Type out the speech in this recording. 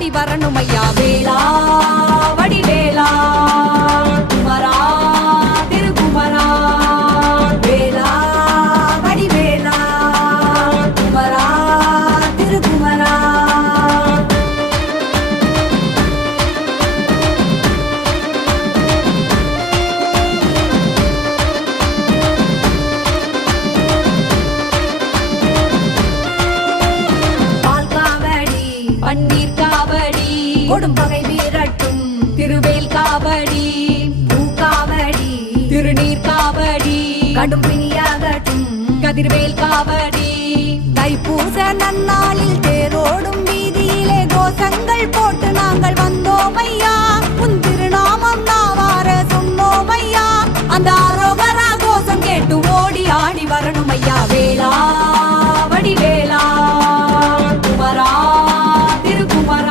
ஆடி வரணும் ஐயா வேளா வடிவேலா குமரா திருக்குமரா வேளா வடிவேலா குமரா திருக்குமரா பன்னீர் காவடி கொடும்பகை வீரட்டும் திருவேல் காவடி பூக்காவடி திருநீர் காவடி கடும் பிணியாகட்டும் கதிர்வேல் காவடி தைப்பூச நன்